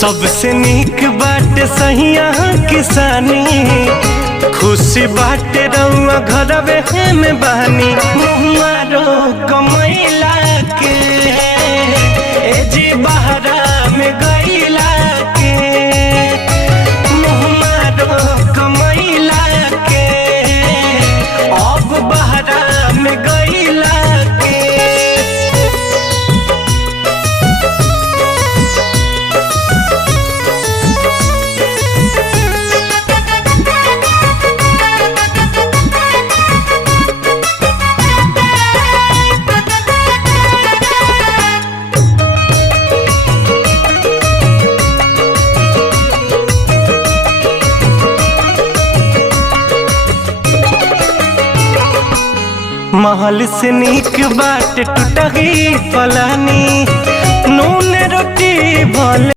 सबसे नीक बाटे सहिया किसानी, खुशी बाटे रउआ घरवे में बानी। मुहारो कमैला के ए जी बहरा में गईला के, मुहारो कमैला के अब बहरा में गईला के। महल से नीक बाट टूटही पलानी, नून रोटी भले